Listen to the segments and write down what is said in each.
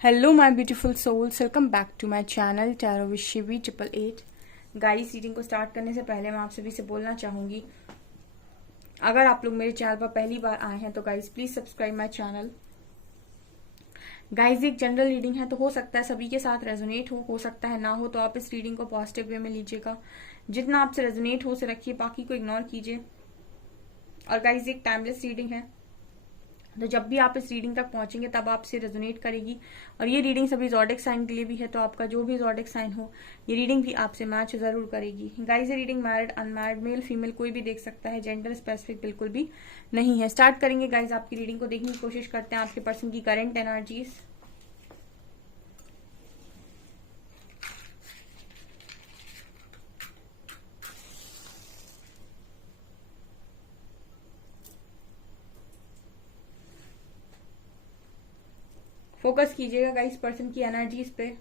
Hello my beautiful souls, welcome back to my channel tarot with Shivi 888। Guys, reading को start करने से पहले मैं आप सभी से बोलना चाहूंगी, अगर आप लोग मेरे चैनल पर पहली बार आए हैं तो guys please subscribe my channel. Guys, एक जनरल रीडिंग है तो हो सकता है सभी के साथ रेजोनेट हो सकता है ना हो, तो आप इस रीडिंग को पॉजिटिव वे में लीजिएगा। जितना आपसे रेजोनेट हो उसे रखिए, बाकी को इग्नोर कीजिए। और गाइस, एक टाइमलेस रीडिंग है तो जब भी आप इस रीडिंग तक पहुंचेंगे तब आपसे रेजोनेट करेगी। और ये रीडिंग सभी ज़ोडिक साइन के लिए भी है, तो आपका जो भी ज़ोडिक साइन हो ये रीडिंग भी आपसे मैच जरूर करेगी। गाइस, ये reading married unmarried male female कोई भी देख सकता है, जेंडर स्पेसिफिक बिल्कुल भी नहीं है। स्टार्ट करेंगे गाइस, आपकी रीडिंग को देखने की कोशिश करते हैं आपके पर्सन की करंट एनर्जीज। फोकस कीजिएगा गाइस पर्सन की एनर्जीज पे।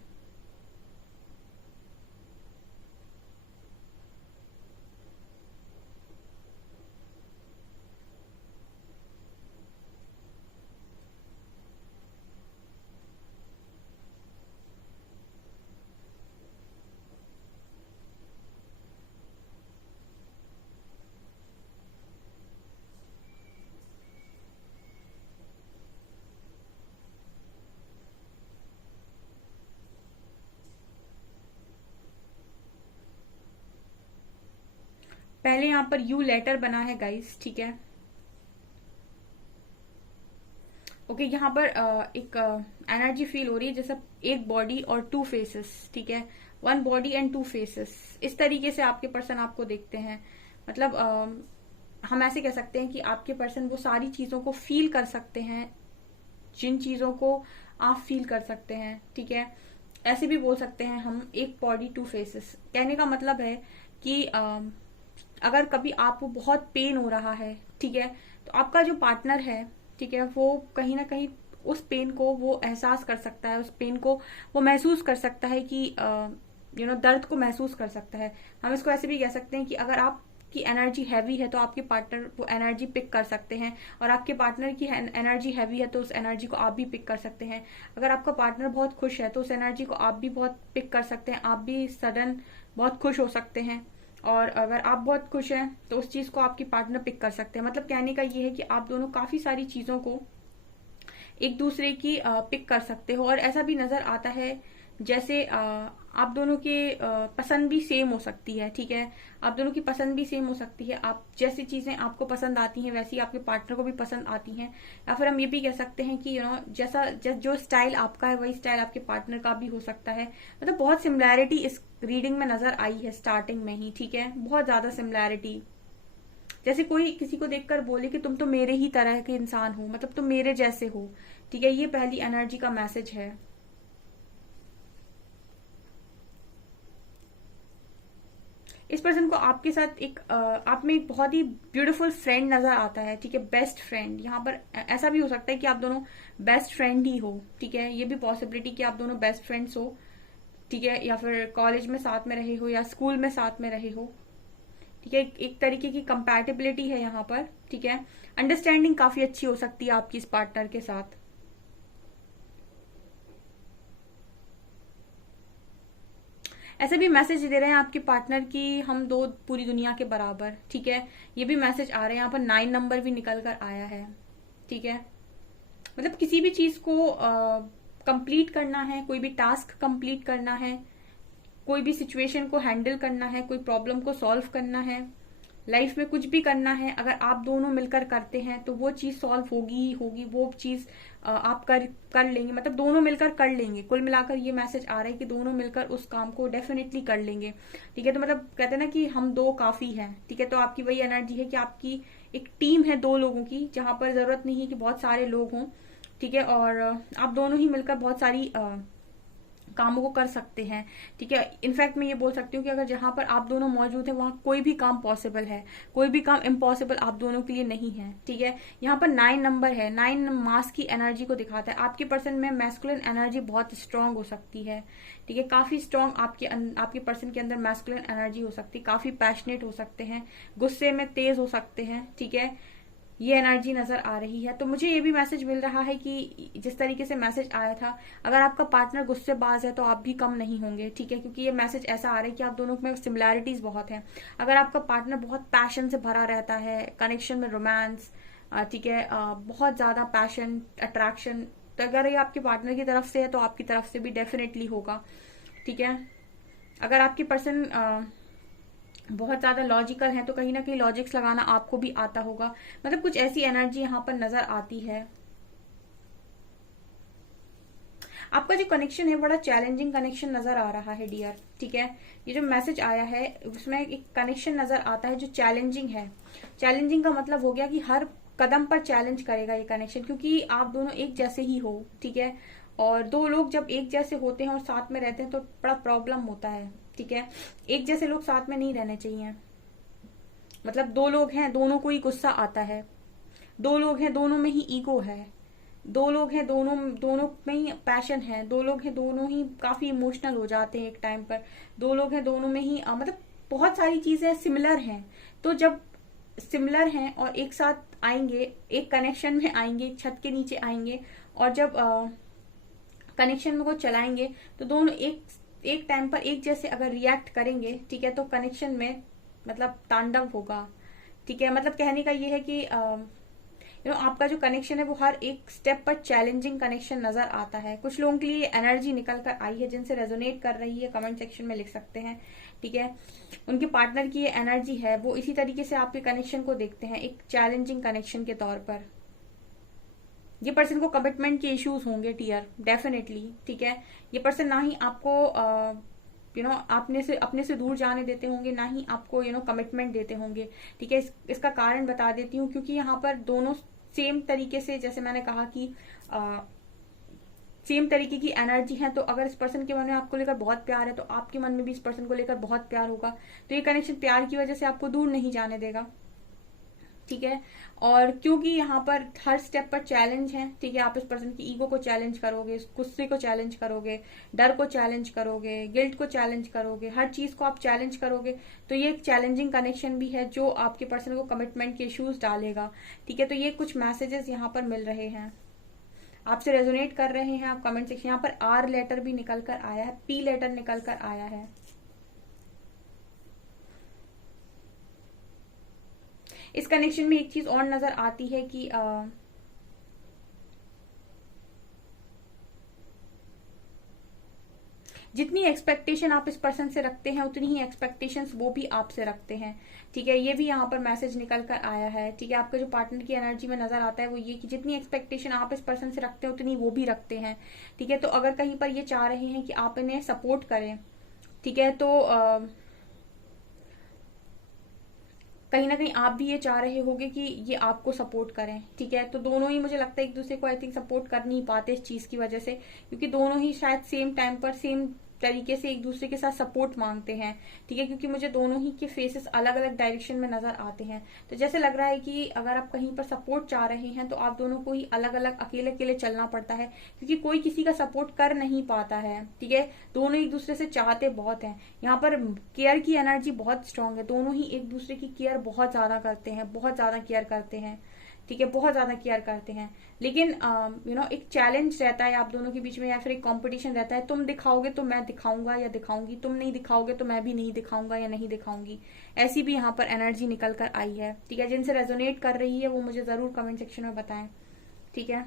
पहले यहाँ पर यू लेटर बना है गाइस, ठीक है। ओके, यहाँ पर एक एनर्जी फील हो रही है जैसे एक बॉडी और टू फेसेस, ठीक है। One body and two faces, इस तरीके से आपके पर्सन आपको देखते हैं। मतलब हम ऐसे कह सकते हैं कि आपके पर्सन वो सारी चीजों को फील कर सकते हैं जिन चीजों को आप फील कर सकते हैं, ठीक है। ऐसे भी बोल सकते हैं हम, एक बॉडी टू फेसेस। कहने का मतलब है कि अगर कभी आपको बहुत पेन हो रहा है, ठीक है, तो आपका जो पार्टनर है, ठीक है, वो कहीं ना कहीं उस पेन को वो एहसास कर सकता है, उस पेन को वो महसूस कर सकता है कि दर्द को महसूस कर सकता है। हम इसको ऐसे भी कह सकते हैं कि अगर आप की एनर्जी हैवी है तो आपके पार्टनर वो एनर्जी पिक कर सकते हैं, और आपके पार्टनर की एनर्जी हैवी है तो उस एनर्जी को आप भी पिक कर सकते हैं। अगर आपका पार्टनर बहुत खुश है तो उस एनर्जी को आप भी बहुत पिक कर सकते हैं, आप भी सडन बहुत खुश हो सकते हैं। और अगर आप बहुत खुश हैं तो उस चीज को आपकी पार्टनर पिक कर सकते हैं। मतलब कहने का ये है कि आप दोनों काफी सारी चीजों को एक दूसरे की पिक कर सकते हो। और ऐसा भी नजर आता है जैसे आप दोनों के पसंद भी सेम हो सकती है, ठीक है। आप दोनों की पसंद भी सेम हो सकती है, आप जैसी चीजें आपको पसंद आती हैं वैसी आपके पार्टनर को भी पसंद आती हैं। या फिर हम ये भी कह सकते हैं कि जैसा जो स्टाइल आपका है वही स्टाइल आपके पार्टनर का भी हो सकता है। मतलब बहुत सिमिलैरिटी इस रीडिंग में नजर आई है स्टार्टिंग में ही, ठीक है, बहुत ज्यादा सिमिलैरिटी। जैसे कोई किसी को देखकर बोले कि तुम तो मेरे ही तरह के इंसान हो, मतलब तुम मेरे जैसे हो, ठीक है। ये पहली एनर्जी का मैसेज है। इस पर्सन को आपके साथ एक आप में एक बहुत ही ब्यूटीफुल फ्रेंड नजर आता है, ठीक है, बेस्ट फ्रेंड। यहाँ पर ऐसा भी हो सकता है कि आप दोनों बेस्ट फ्रेंड ही हो, ठीक है। ये भी पॉसिबिलिटी कि आप दोनों बेस्ट फ्रेंड्स हो, ठीक है, या फिर कॉलेज में साथ में रहे हो या स्कूल में साथ में रहे हो, ठीक है। एक तरीके की कंपैटिबिलिटी है यहाँ पर, ठीक है। अंडरस्टैंडिंग काफी अच्छी हो सकती है आपकी इस पार्टनर के साथ। ऐसे भी मैसेज दे रहे हैं आपके पार्टनर की हम दो पूरी दुनिया के बराबर, ठीक है। ये भी मैसेज आ रहे हैं, यहाँ पर 9 नंबर भी निकल कर आया है, ठीक है। मतलब किसी भी चीज को कंप्लीट करना है, कोई भी टास्क कंप्लीट करना है, कोई भी सिचुएशन को हैंडल करना है, कोई प्रॉब्लम को सॉल्व करना है, लाइफ में कुछ भी करना है, अगर आप दोनों मिलकर करते हैं तो वो चीज सॉल्व होगी ही होगी, वो चीज आप कर लेंगे, मतलब दोनों मिलकर कर लेंगे। कुल मिलाकर ये मैसेज आ रहा है कि दोनों मिलकर उस काम को डेफिनेटली कर लेंगे, ठीक है। तो मतलब कहते हैं ना कि हम दो काफी हैं, ठीक है। तो आपकी वही एनर्जी है कि आपकी एक टीम है दो लोगों की, जहां पर जरूरत नहीं है कि बहुत सारे लोग हों, ठीक है। और आप दोनों ही मिलकर बहुत सारी कामों को कर सकते हैं, ठीक है। इनफैक्ट मैं ये बोल सकती हूँ कि अगर जहां पर आप दोनों मौजूद हैं वहां कोई भी काम पॉसिबल है, कोई भी काम इम्पॉसिबल आप दोनों के लिए नहीं है, ठीक है। यहाँ पर 9 नंबर है, 9 मास की एनर्जी को दिखाता है। आपके पर्सन में मैस्कुलिन एनर्जी बहुत स्ट्रांग हो सकती है, ठीक है। काफी स्ट्रांग आपके पर्सन के अंदर मैस्कुलिन एनर्जी हो सकती है, काफी पैशनेट हो सकते हैं, गुस्से में तेज हो सकते हैं, ठीक है। ये एनर्जी नजर आ रही है। तो मुझे ये भी मैसेज मिल रहा है कि जिस तरीके से मैसेज आया था, अगर आपका पार्टनर गुस्सेबाज है तो आप भी कम नहीं होंगे, ठीक है, क्योंकि ये मैसेज ऐसा आ रहा है कि आप दोनों में सिमिलैरिटीज बहुत हैं। अगर आपका पार्टनर बहुत पैशन से भरा रहता है, कनेक्शन में रोमांस, ठीक है, बहुत ज्यादा पैशन, अट्रैक्शन, तो अगर ये आपके पार्टनर की तरफ से है तो आपकी तरफ से भी डेफिनेटली होगा, ठीक है। अगर आपकी पर्सन बहुत ज्यादा लॉजिकल है तो कहीं ना कहीं लॉजिक्स लगाना आपको भी आता होगा। मतलब कुछ ऐसी एनर्जी यहाँ पर नजर आती है। आपका जो कनेक्शन है बड़ा चैलेंजिंग कनेक्शन नजर आ रहा है डियर, ठीक है। ये जो मैसेज आया है उसमें एक कनेक्शन नजर आता है जो चैलेंजिंग है। चैलेंजिंग का मतलब हो गया कि हर कदम पर चैलेंज करेगा ये कनेक्शन, क्योंकि आप दोनों एक जैसे ही हो, ठीक है। और दो लोग जब एक जैसे होते हैं और साथ में रहते हैं तो बड़ा प्रॉब्लम होता है, ठीक है। एक जैसे लोग साथ में नहीं रहने चाहिए। मतलब दो लोग हैं, दोनों को ही गुस्सा आता है। दो लोग हैं, दोनों में ही ईगो है। दो लोग हैं, दोनों दोनों में ही पैशन है। दो लोग हैं, दोनों ही काफी इमोशनल हो जाते हैं एक टाइम पर। दो लोग हैं, दोनों में ही मतलब बहुत सारी चीजें सिमिलर हैं। तो जब सिमिलर हैं और एक साथ आएंगे, एक कनेक्शन में आएंगे, एक छत के नीचे आएंगे, और जब कनेक्शन में को चलाएंगे तो दोनों एक एक टाइम पर एक जैसे अगर रिएक्ट करेंगे, ठीक है, तो कनेक्शन में मतलब तांडव होगा, ठीक है। मतलब कहने का ये है कि आपका जो कनेक्शन है वो हर एक स्टेप पर चैलेंजिंग कनेक्शन नजर आता है। कुछ लोगों के लिए एनर्जी निकल कर आई है जिनसे रेजोनेट कर रही है, कमेंट सेक्शन में लिख सकते हैं, ठीक है। उनके पार्टनर की ये एनर्जी है, वो इसी तरीके से आपके कनेक्शन को देखते हैं एक चैलेंजिंग कनेक्शन के तौर पर। ये पर्सन को कमिटमेंट के इश्यूज होंगे टीयर, डेफिनेटली, ठीक है। ये पर्सन ना ही आपको अपने से दूर जाने देते होंगे, ना ही आपको कमिटमेंट देते होंगे, ठीक है। इसका कारण बता देती हूँ, क्योंकि यहाँ पर दोनों सेम तरीके से, जैसे मैंने कहा कि सेम तरीके की एनर्जी है। तो अगर इस पर्सन के मन में आपको लेकर बहुत प्यार है तो आपके मन में भी इस पर्सन को लेकर बहुत प्यार होगा। तो ये कनेक्शन प्यार की वजह से आपको दूर नहीं जाने देगा, ठीक है। और क्योंकि यहाँ पर हर स्टेप पर चैलेंज है, ठीक है, आप इस पर्सन की ईगो को चैलेंज करोगे, गुस्से को चैलेंज करोगे, डर को चैलेंज करोगे, गिल्ट को चैलेंज करोगे, हर चीज को आप चैलेंज करोगे। तो ये एक चैलेंजिंग कनेक्शन भी है जो आपके पर्सन को कमिटमेंट के इश्यूज डालेगा, ठीक है। तो ये कुछ मैसेजेस यहाँ पर मिल रहे हैं, आपसे रेजोनेट कर रहे हैं। आप कमेंट सेक्शन, यहाँ पर आर लेटर भी निकल कर आया है, पी लेटर निकल कर आया है। इस कनेक्शन में एक चीज और नजर आती है कि जितनी एक्सपेक्टेशन आप इस पर्सन से रखते हैं उतनी ही एक्सपेक्टेशंस वो भी आपसे रखते हैं, ठीक है। ये भी यहाँ पर मैसेज निकल कर आया है, ठीक है। आपके जो पार्टनर की एनर्जी में नजर आता है वो ये कि जितनी एक्सपेक्टेशन आप इस पर्सन से रखते हैं उतनी वो भी रखते हैं, ठीक है। तो अगर कहीं पर ये चाह रहे हैं कि आप इन्हें सपोर्ट करें, ठीक है, तो कहीं ना कहीं आप भी ये चाह रहे होगे कि ये आपको सपोर्ट करें, ठीक है। तो दोनों ही मुझे लगता है एक दूसरे को आई थिंक सपोर्ट कर नहीं पाते इस चीज की वजह से, क्योंकि दोनों ही शायद सेम टाइम पर सेम तरीके से एक दूसरे के साथ सपोर्ट मांगते हैं, ठीक है। क्योंकि मुझे दोनों ही के फेसेस अलग अलग डायरेक्शन में नजर आते हैं। तो जैसे लग रहा है कि अगर आप कहीं पर सपोर्ट चाह रहे हैं तो आप दोनों को ही अलग अलग अकेले अकेले चलना पड़ता है, क्योंकि कोई किसी का सपोर्ट कर नहीं पाता है, ठीक है। दोनों एक दूसरे से चाहते बहुत हैं। यहाँ पर केयर की एनर्जी बहुत स्ट्रांग है, दोनों ही एक दूसरे की केयर बहुत ज्यादा करते हैं, बहुत ज्यादा केयर करते हैं, ठीक है, बहुत ज्यादा केयर करते हैं। लेकिन एक चैलेंज रहता है आप दोनों के बीच में, या फिर एक कंपटीशन रहता है, तुम दिखाओगे तो मैं दिखाऊंगा या दिखाऊंगी, तुम नहीं दिखाओगे तो मैं भी नहीं दिखाऊंगा या नहीं दिखाऊंगी। ऐसी भी यहाँ पर एनर्जी निकल कर आई है, ठीक है। जिनसे रेजोनेट कर रही है वो मुझे जरूर कमेंट सेक्शन में बताएं, ठीक है।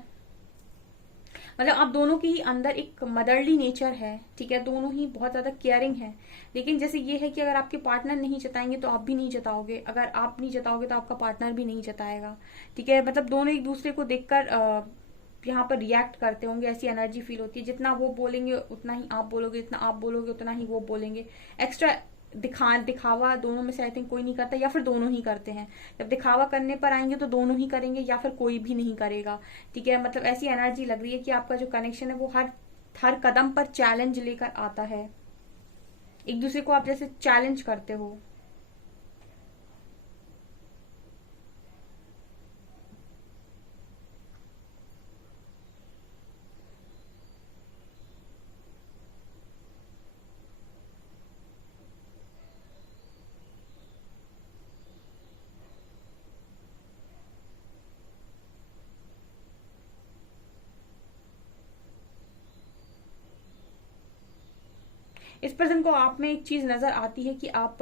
मतलब आप दोनों के ही अंदर एक मदरली नेचर है, ठीक है। दोनों ही बहुत ज्यादा केयरिंग है। लेकिन जैसे ये है कि अगर आपके पार्टनर नहीं जताएंगे तो आप भी नहीं जताओगे, अगर आप नहीं जताओगे तो आपका पार्टनर भी नहीं जताएगा, ठीक है। मतलब दोनों एक दूसरे को देखकर यहाँ पर रिएक्ट करते होंगे, ऐसी एनर्जी फील होती है। जितना वो बोलेंगे उतना ही आप बोलोगे, जितना आप बोलोगे उतना ही वो बोलेंगे। एक्स्ट्रा दिखावा दोनों में से आई थिंक कोई नहीं करता, या फिर दोनों ही करते हैं। जब दिखावा करने पर आएंगे तो दोनों ही करेंगे या फिर कोई भी नहीं करेगा, ठीक है। मतलब ऐसी एनर्जी लग रही है कि आपका जो कनेक्शन है वो हर हर कदम पर चैलेंज लेकर आता है। एक दूसरे को आप जैसे चैलेंज करते हो। इस पर्सन को आप में एक चीज नजर आती है कि आप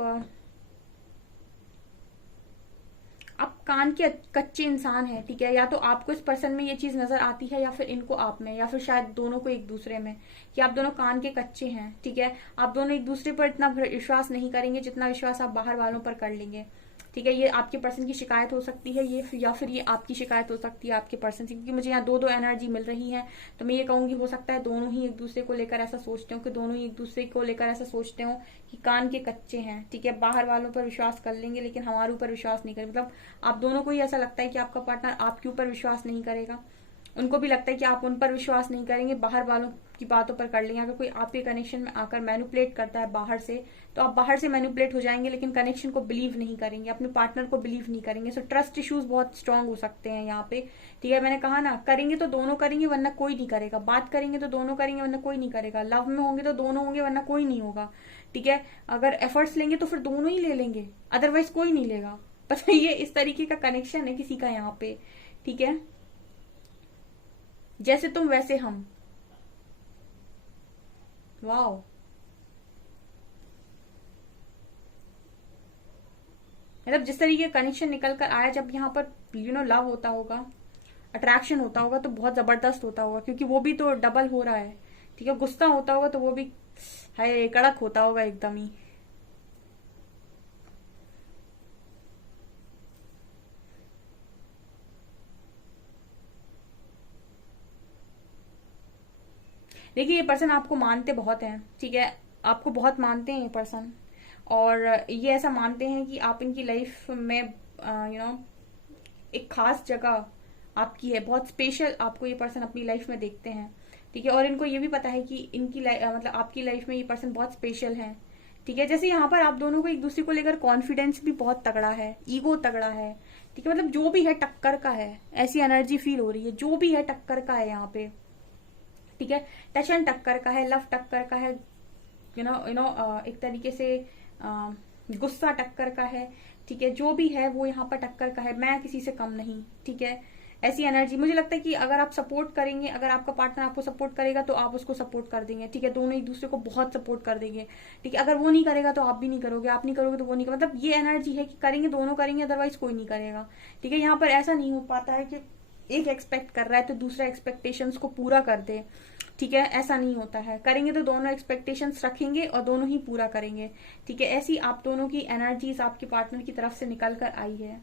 कान के कच्चे इंसान हैं, ठीक है। या तो आपको इस पर्सन में ये चीज नजर आती है, या फिर इनको आप में, या फिर शायद दोनों को एक दूसरे में, कि आप दोनों कान के कच्चे हैं, ठीक है। आप दोनों एक दूसरे पर इतना विश्वास नहीं करेंगे जितना विश्वास आप बाहर वालों पर कर लेंगे, ठीक है। ये आपके पर्सन की शिकायत हो सकती है, ये या फिर ये आपकी शिकायत हो सकती है आपके पर्सन से, क्योंकि मुझे यहाँ दो दो एनर्जी मिल रही है। तो मैं ये कहूंगी हो सकता है दोनों ही एक दूसरे को लेकर ऐसा सोचते हो, कि दोनों ही एक दूसरे को लेकर ऐसा सोचते हो कि कान के कच्चे हैं, ठीक है। बाहर वालों पर विश्वास कर लेंगे लेकिन हमारे ऊपर विश्वास नहीं करेंगे। मतलब आप दोनों को ही ऐसा लगता है कि आपका पार्टनर आपके ऊपर विश्वास नहीं करेगा, उनको भी लगता है कि आप उन पर विश्वास नहीं करेंगे, बाहर वालों की बातों पर कर लेंगे। अगर कोई आपके कनेक्शन में आकर मैनिपुलेट करता है बाहर से, तो आप बाहर से मैनिपुलेट हो जाएंगे लेकिन कनेक्शन को बिलीव नहीं करेंगे, अपने पार्टनर को बिलीव नहीं करेंगे। सो ट्रस्ट इश्यूज बहुत स्ट्रांग हो सकते हैं यहाँ पे, ठीक है। मैंने कहा ना, करेंगे तो दोनों करेंगे वरना कोई नहीं करेगा, बात करेंगे तो दोनों करेंगे वरना कोई नहीं करेगा, लव में होंगे तो दोनों होंगे वरना कोई नहीं होगा, ठीक है। अगर एफर्ट्स लेंगे तो फिर दोनों ही ले लेंगे, अदरवाइज कोई नहीं लेगा। पता है, ये इस तरीके का कनेक्शन है किसी का यहाँ पे, ठीक है। जैसे तुम वैसे हम, वाओ। मतलब जिस तरीके का कनेक्शन निकल कर आया, जब यहाँ पर लव होता होगा, अट्रैक्शन होता होगा, तो बहुत जबरदस्त होता होगा, क्योंकि वो भी तो डबल हो रहा है, ठीक है। गुस्सा होता होगा तो वो भी है कड़क होता होगा एकदम ही। देखिए, ये पर्सन आपको मानते बहुत हैं, ठीक है। आपको बहुत मानते हैं ये पर्सन, और ये ऐसा मानते हैं कि आप इनकी लाइफ में एक खास जगह आपकी है, बहुत स्पेशल आपको ये पर्सन अपनी लाइफ में देखते हैं, ठीक है। और इनको ये भी पता है कि इनकी मतलब आपकी लाइफ में ये पर्सन बहुत स्पेशल है, ठीक है। जैसे यहाँ पर आप दोनों को एक दूसरे को लेकर कॉन्फिडेंस भी बहुत तगड़ा है, ईगो तगड़ा है, ठीक है। मतलब जो भी है टक्कर का है, ऐसी एनर्जी फील हो रही है, जो भी है टक्कर का है यहाँ पे, ठीक है। टशन टक्कर का है, लव टक्कर का है, एक तरीके से गुस्सा टक्कर का है, ठीक है। जो भी है वो यहाँ पर टक्कर का है, मैं किसी से कम नहीं, ठीक है। ऐसी एनर्जी मुझे लगता है कि अगर आप सपोर्ट करेंगे, अगर आपका पार्टनर आपको सपोर्ट करेगा तो आप उसको सपोर्ट कर देंगे, ठीक है। दोनों एक दूसरे को बहुत सपोर्ट कर देंगे, ठीक है। अगर वो नहीं करेगा तो आप भी नहीं करोगे, आप नहीं करोगे तो वो नहीं करेगा। मतलब ये एनर्जी है कि करेंगे दोनों करेंगे, अदरवाइज कोई नहीं करेगा, ठीक है। यहाँ पर ऐसा नहीं हो पाता है कि एक एक्सपेक्ट कर रहा है तो दूसरा एक्सपेक्टेशंस को पूरा कर दे, ठीक है। ऐसा नहीं होता है, करेंगे तो दोनों एक्सपेक्टेशंस रखेंगे और दोनों ही पूरा करेंगे, ठीक है। ऐसी आप दोनों की एनर्जीज आपके पार्टनर की तरफ से निकल कर आई है।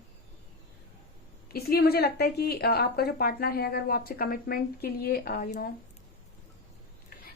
इसलिए मुझे लगता है कि आपका जो पार्टनर है, अगर वो आपसे कमिटमेंट के लिए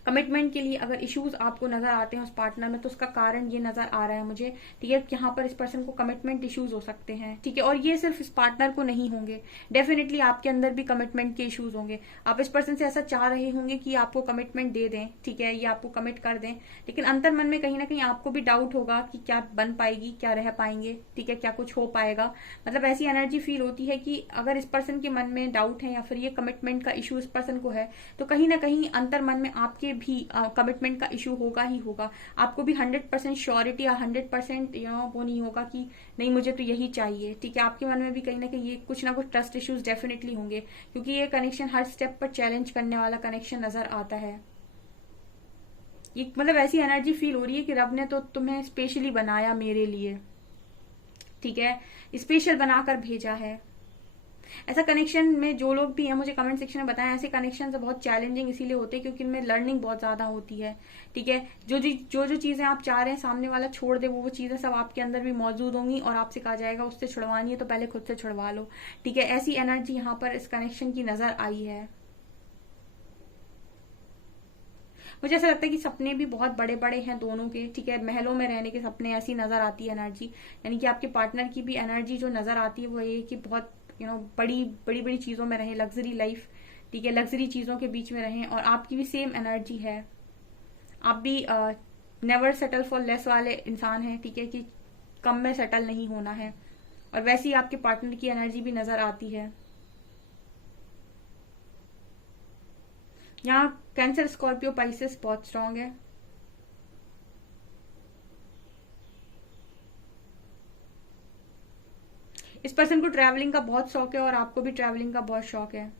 कमिटमेंट के लिए अगर इश्यूज आपको नजर आते हैं उस पार्टनर में, तो उसका कारण ये नजर आ रहा है मुझे, ठीक है। यहाँ पर इस पर्सन को कमिटमेंट इश्यूज हो सकते हैं, ठीक है। और ये सिर्फ इस पार्टनर को नहीं होंगे, डेफिनेटली आपके अंदर भी कमिटमेंट के इश्यूज होंगे। आप इस पर्सन से ऐसा चाह रहे होंगे कि आपको कमिटमेंट दे दें, ठीक है, ये आपको कमिट कर दें, लेकिन अंतर मन में कहीं ना कहीं आपको भी डाउट होगा कि क्या बन पाएगी, क्या रह पाएंगे, ठीक है, क्या कुछ हो पाएगा। मतलब ऐसी एनर्जी फील होती है कि अगर इस पर्सन के मन में डाउट है या फिर ये कमिटमेंट का इशू इस पर्सन को है, तो कहीं ना कहीं अंतर मन में आपके भी कमिटमेंट का इशू होगा ही होगा। आपको भी 100% श्योरिटी या 100% वो नहीं होगा कि नहीं मुझे तो यही चाहिए, ठीक है। आपके मन में भी कहीं ना कहीं ये कुछ ना कुछ ट्रस्ट इश्यूज डेफिनेटली होंगे, क्योंकि ये कनेक्शन हर स्टेप पर चैलेंज करने वाला कनेक्शन नजर आता है। ये मतलब ऐसी एनर्जी फील हो रही है कि रब ने तो तुम्हें स्पेशली बनाया मेरे लिए, ठीक है, स्पेशल बनाकर भेजा है। ऐसा कनेक्शन में जो लोग भी हैं मुझे कमेंट सेक्शन में बताएं, ऐसे कनेक्शन बहुत चैलेंजिंग इसीलिए होते हैं क्योंकि इनमें लर्निंग बहुत ज्यादा होती है, ठीक है। जो चीजें आप चाह रहे हैं सामने वाला छोड़ दे, वो चीजें सब आपके अंदर भी मौजूद होंगी और आपसे कहा जाएगा उससे छुड़वानी है तो पहले खुद से छुड़वा लो, ठीक है। ऐसी एनर्जी यहाँ पर इस कनेक्शन की नजर आई है। मुझे ऐसा लगता है कि सपने भी बहुत बड़े बड़े हैं दोनों के, ठीक है। महलों में रहने के सपने, ऐसी नजर आती है एनर्जी। यानी कि आपके पार्टनर की भी एनर्जी जो नजर आती है वो ये कि बहुत बड़ी बड़ी बड़ी चीजों में रहे, लग्जरी लाइफ, ठीक है, लग्जरी चीजों के बीच में रहें। और आपकी भी सेम एनर्जी है, आप भी नेवर सेटल फॉर लेस वाले इंसान हैं, ठीक है, कि कम में सेटल नहीं होना है। और वैसे ही आपके पार्टनर की एनर्जी भी नजर आती है। यहाँ कैंसर, स्कॉर्पियो, पाइसेस बहुत स्ट्रांग है। इस पर्सन को ट्रैवलिंग का बहुत शौक है और आपको भी ट्रैवलिंग का बहुत शौक है,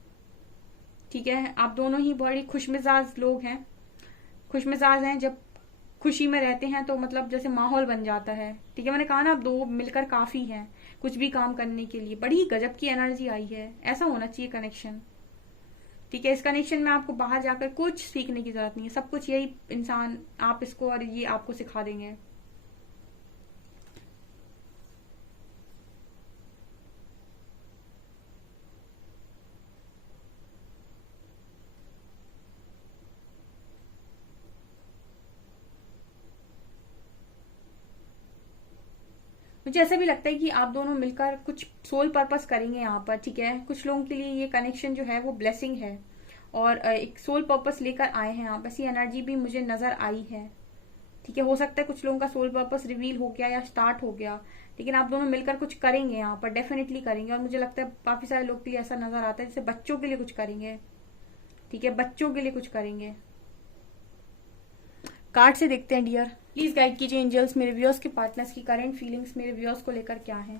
ठीक है। आप दोनों ही बड़ी खुशमिजाज लोग हैं, खुशमिजाज हैं। जब खुशी में रहते हैं तो मतलब जैसे माहौल बन जाता है, ठीक है। मैंने कहा ना, अब दो मिलकर काफी हैं कुछ भी काम करने के लिए। बड़ी गजब की एनर्जी आई है, ऐसा होना चाहिए कनेक्शन, ठीक है। इस कनेक्शन में आपको बाहर जाकर कुछ सीखने की जरूरत नहीं है, सब कुछ यही इंसान आप इसको और ये आपको सिखा देंगे। मुझे ऐसा भी लगता है कि आप दोनों मिलकर कुछ सोल पर्पस करेंगे यहाँ पर, ठीक है। कुछ लोगों के लिए ये कनेक्शन जो है वो ब्लेसिंग है, और एक सोल पर्पस लेकर आए हैं आप, ऐसी एनर्जी भी मुझे नजर आई है, ठीक है। हो सकता है कुछ लोगों का सोल पर्पस रिवील हो गया या स्टार्ट हो गया, लेकिन आप दोनों मिलकर कुछ करेंगे यहाँ पर, डेफिनेटली करेंगे। और मुझे लगता है काफी सारे लोग के लिए ऐसा नजर आता है जैसे बच्चों के लिए कुछ करेंगे, ठीक है, बच्चों के लिए कुछ करेंगे। कार्ड से देखते हैं डियर, प्लीज गाइड कीजिए एंजल्स मेरे व्यूअर्स के पार्टनर्स की करंट फीलिंग्स मेरे व्यूअर्स को लेकर क्या है।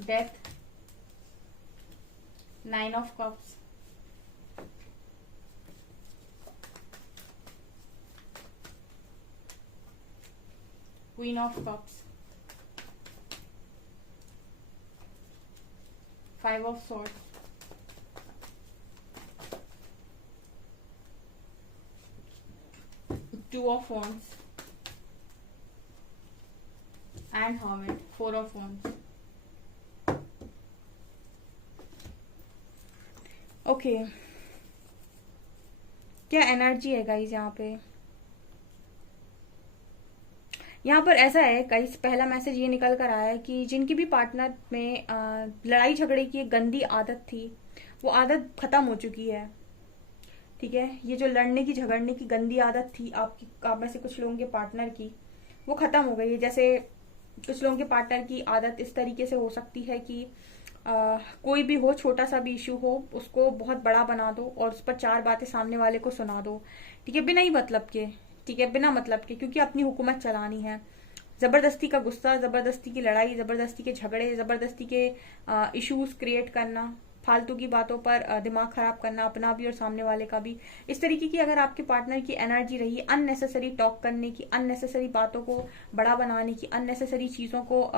Death, 9 of cups, queen of cups, 5 of swords, 2 of wands and hermit, 4 of wands। Okay, क्या एनर्जी है गाइस यहाँ पे। यहाँ पर ऐसा है गाइस, पहला मैसेज ये निकल कर आया है कि जिनकी भी पार्टनर में लड़ाई झगड़े की एक गंदी आदत थी, वो आदत खत्म हो चुकी है, ठीक है। ये जो लड़ने की झगड़ने की गंदी आदत थी आपकी, आप में से कुछ लोगों के पार्टनर की, वो खत्म हो गई है। जैसे कुछ लोगों के पार्टनर की आदत इस तरीके से हो सकती है कि कोई भी हो, छोटा सा भी इश्यू हो, उसको बहुत बड़ा बना दो और उस पर 4 बातें सामने वाले को सुना दो, ठीक है, बिना ही मतलब के, ठीक है, बिना मतलब के, क्योंकि अपनी हुकूमत चलानी है। जबरदस्ती का गुस्सा, जबरदस्ती की लड़ाई, जबरदस्ती के झगड़े, जबरदस्ती के इश्यूज क्रिएट करना, फालतू की बातों पर दिमाग खराब करना, अपना भी और सामने वाले का भी। इस तरीके की अगर आपके पार्टनर की एनर्जी रही, अननेसेसरी टॉक करने की, अननेसेसरी बातों को बड़ा बनाने की, अननेसेसरी चीजों को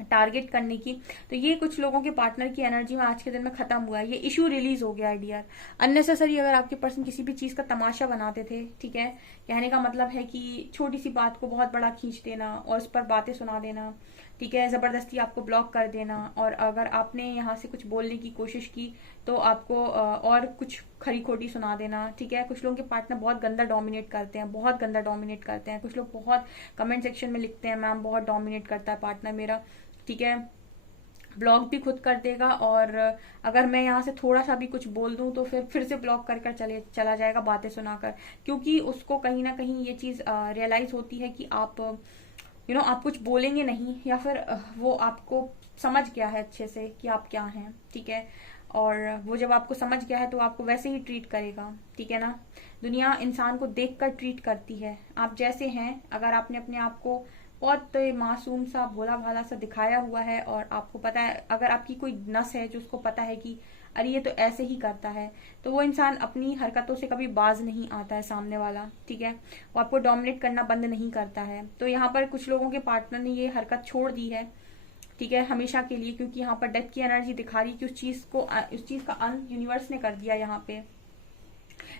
टारगेट करने की, तो ये कुछ लोगों के पार्टनर की एनर्जी में आज के दिन में खत्म हुआ है। ये इशू रिलीज हो गया है डियर। अननेसेसरी अगर आपके पर्सन किसी भी चीज का तमाशा बनाते थे, ठीक है, कहने का मतलब है कि छोटी सी बात को बहुत बड़ा खींच देना और उस पर बातें सुना देना, ठीक है, जबरदस्ती आपको ब्लॉक कर देना, और अगर आपने यहाँ से कुछ बोलने की कोशिश की तो आपको और कुछ खरी खोटी सुना देना, ठीक है। कुछ लोगों के पार्टनर बहुत गंदा डोमिनेट करते हैं, बहुत गंदा डोमिनेट करते हैं। कुछ लोग बहुत कमेंट सेक्शन में लिखते हैं, मैम बहुत डोमिनेट करता है पार्टनर मेरा, ठीक है, ब्लॉक भी खुद कर देगा, और अगर मैं यहाँ से थोड़ा सा भी कुछ बोल दूं तो फिर से ब्लॉक कर चला जाएगा बातें सुनाकर, क्योंकि उसको कहीं ना कहीं ये चीज रियलाइज होती है कि आप आप कुछ बोलेंगे नहीं, या फिर वो आपको समझ गया है अच्छे से कि आप क्या हैं, ठीक है। और वो जब आपको समझ गया है तो आपको वैसे ही ट्रीट करेगा, ठीक है ना। दुनिया इंसान को देखकर ट्रीट करती है, आप जैसे हैं। अगर आपने अपने आप को बहुत मासूम सा, भोला भाला सा दिखाया हुआ है, और आपको पता है, अगर आपकी कोई नस है जो उसको पता है कि अरे ये तो ऐसे ही करता है, तो वो इंसान अपनी हरकतों से कभी बाज नहीं आता है सामने वाला, ठीक है। वो आपको डोमिनेट करना बंद नहीं करता है। तो यहाँ पर कुछ लोगों के पार्टनर ने ये हरकत छोड़ दी है, ठीक है, हमेशा के लिए, क्योंकि यहाँ पर डेथ की एनर्जी दिखा रही कि उस चीज का अंत यूनिवर्स ने कर दिया यहाँ पे।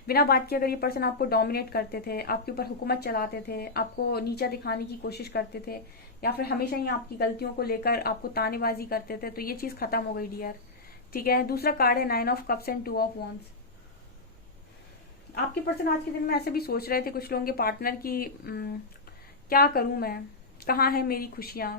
बिना बात के अगर ये पर्सन आपको डोमिनेट करते थे, आपके ऊपर हुकूमत चलाते थे, आपको नीचा दिखाने की कोशिश करते थे, या फिर हमेशा ही आपकी गलतियों को लेकर आपको तानेबाजी करते थे, तो ये चीज खत्म हो गई डियर, ठीक है। दूसरा कार्ड है 9 of cups and 2 of wands. आपके पर्सन आज के दिन में ऐसे भी सोच रहे थे कुछ लोगों के पार्टनर की, क्या करूं मैं, कहाँ है मेरी खुशियां,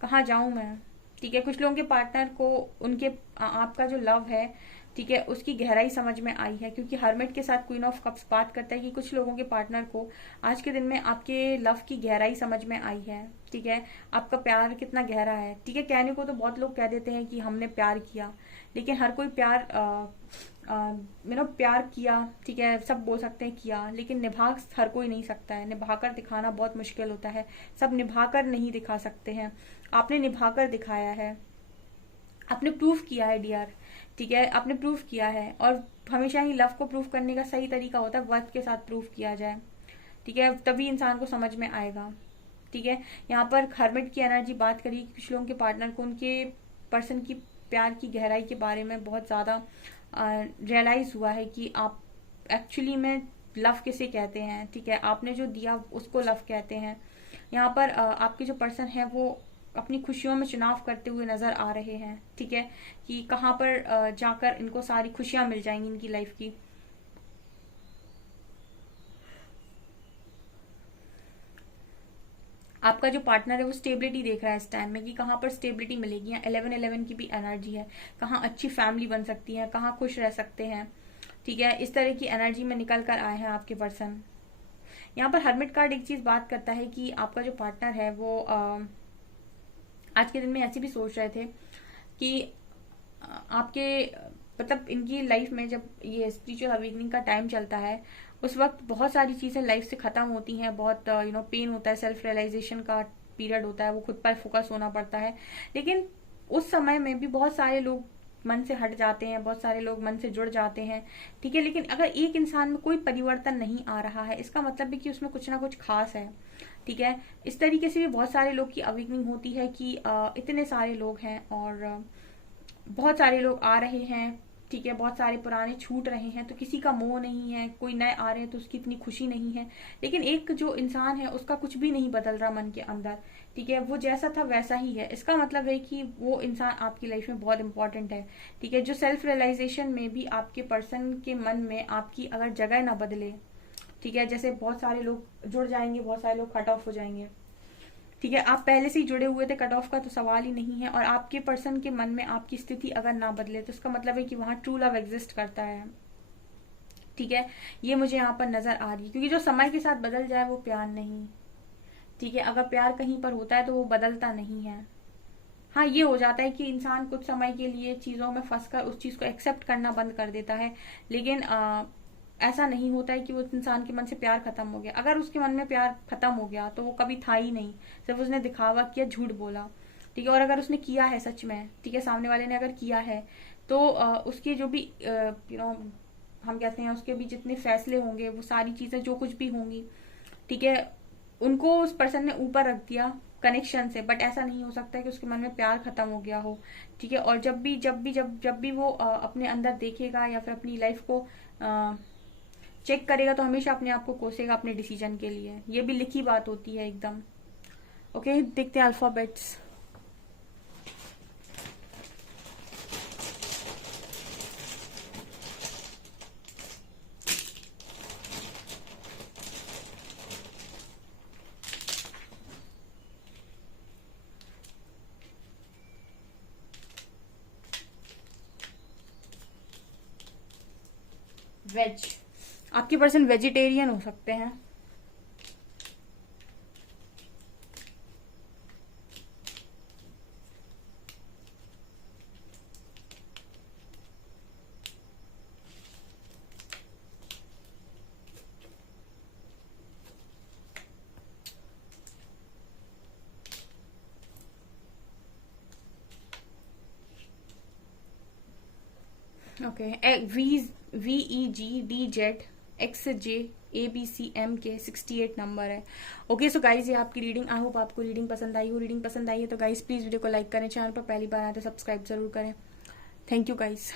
कहाँ जाऊं मैं, ठीक है। कुछ लोगों के पार्टनर को उनके आपका जो लव है, ठीक है, उसकी गहराई समझ में आई है, क्योंकि हर्मिट के साथ क्वीन ऑफ कप्स बात करता है कि कुछ लोगों के पार्टनर को आज के दिन में आपके लव की गहराई समझ में आई है, ठीक है। आपका प्यार कितना गहरा है, ठीक है। कहने को तो बहुत लोग कह देते हैं कि हमने प्यार किया, लेकिन हर कोई प्यार प्यार किया, ठीक है, सब बोल सकते हैं किया, लेकिन निभा हर कोई नहीं सकता है। निभाकर दिखाना बहुत मुश्किल होता है, सब निभाकर नहीं दिखा सकते हैं। आपने निभाकर दिखाया है, आपने प्रूफ किया है डियर, ठीक है, आपने प्रूफ किया है। और हमेशा ही लव को प्रूफ करने का सही तरीका होता है वर्क के साथ प्रूफ किया जाए, ठीक है, तभी इंसान को समझ में आएगा, ठीक है। यहाँ पर हर्मिट की एनर्जी बात करी, कुछ लोगों के पार्टनर को उनके पर्सन की प्यार की गहराई के बारे में बहुत ज्यादा रियलाइज हुआ है कि आप एक्चुअली में लव किसे कहते हैं, ठीक है, आपने जो दिया उसको लव कहते हैं। यहाँ पर आपके जो पर्सन है वो अपनी खुशियों में चुनाव करते हुए नजर आ रहे हैं, ठीक है, कि कहाँ पर जाकर इनको सारी खुशियां मिल जाएंगी इनकी लाइफ की। आपका जो पार्टनर है वो स्टेबिलिटी देख रहा है इस टाइम में कि कहाँ पर स्टेबिलिटी मिलेगी। यहाँ 11-11 की भी एनर्जी है, कहाँ अच्छी फैमिली बन सकती है, कहाँ खुश रह सकते हैं, ठीक है, इस तरह की एनर्जी में निकल कर आए हैं आपके पर्सन। यहाँ पर हर्मिट कार्ड एक चीज बात करता है कि आपका जो पार्टनर है वो आज के दिन में ऐसे भी सोच रहे थे कि आपके मतलब इनकी लाइफ में जब ये स्पिरिचुअल अवेकनिंग का टाइम चलता है उस वक्त बहुत सारी चीजें लाइफ से खत्म होती हैं, बहुत पेन होता है, सेल्फ रियलाइजेशन का पीरियड होता है, वो खुद पर फोकस होना पड़ता है। लेकिन उस समय में भी बहुत सारे लोग मन से हट जाते हैं, बहुत सारे लोग मन से जुड़ जाते हैं, ठीक है। लेकिन अगर एक इंसान में कोई परिवर्तन नहीं आ रहा है इसका मतलब भी कि उसमें कुछ ना कुछ खास है, ठीक है। इस तरीके से भी बहुत सारे लोग की अवेकनिंग होती है कि इतने सारे लोग हैं और बहुत सारे लोग आ रहे हैं, ठीक है, बहुत सारे पुराने छूट रहे हैं तो किसी का मोह नहीं है, कोई नए आ रहे हैं तो उसकी इतनी खुशी नहीं है। लेकिन एक जो इंसान है उसका कुछ भी नहीं बदल रहा मन के अंदर, ठीक है, वो जैसा था वैसा ही है। इसका मतलब है कि वो इंसान आपकी लाइफ में बहुत इंपॉर्टेंट है, ठीक है। जो सेल्फ रियलाइजेशन में भी आपके पर्सन के मन में आपकी अगर जगह ना बदले, ठीक है, जैसे बहुत सारे लोग जुड़ जाएंगे, बहुत सारे लोग कट ऑफ हो जाएंगे, ठीक है, आप पहले से ही जुड़े हुए थे, कट ऑफ का तो सवाल ही नहीं है। और आपके पर्सन के मन में आपकी स्थिति अगर ना बदले तो इसका मतलब है कि वहां ट्रू लव एग्जिस्ट करता है, ठीक है। ये मुझे यहाँ पर नजर आ रही है क्योंकि जो समय के साथ बदल जाए वो प्यार नहीं, ठीक है। अगर प्यार कहीं पर होता है तो वो बदलता नहीं है। हाँ, ये हो जाता है कि इंसान कुछ समय के लिए चीजों में फंसकर उस चीज को एक्सेप्ट करना बंद कर देता है, लेकिन ऐसा नहीं होता है कि वो इंसान के मन से प्यार खत्म हो गया। अगर उसके मन में प्यार खत्म हो गया तो वो कभी था ही नहीं, सिर्फ उसने दिखावा किया, झूठ बोला, ठीक है। और अगर उसने किया है सच में, ठीक है, सामने वाले ने अगर किया है तो उसके जो भी हम कहते हैं उसके भी जितने फैसले होंगे, वो सारी चीजें जो कुछ भी होंगी, ठीक है, उनको उस पर्सन ने ऊपर रख दिया कनेक्शन से। बट ऐसा नहीं हो सकता कि उसके मन में प्यार खत्म हो गया हो, ठीक है। और जब भी वो अपने अंदर देखेगा या फिर अपनी लाइफ को चेक करेगा तो हमेशा अपने आप को कोसेगा अपने डिसीजन के लिए। ये भी लिखी बात होती है एकदम। ओके, देखते हैं अल्फाबेट्स। वेज, आपके पर्सन वेजिटेरियन हो सकते हैं। ओके, VEGDZ XJABCMK 68 नंबर है। ओके, सो गाइज ये आपकी रीडिंग। आई होप आपको रीडिंग पसंद आई हो। रीडिंग पसंद आई है तो गाइज प्लीज वीडियो को लाइक करें, चैनल पर पहली बार आए तो सब्सक्राइब जरूर करें। Thank you guys.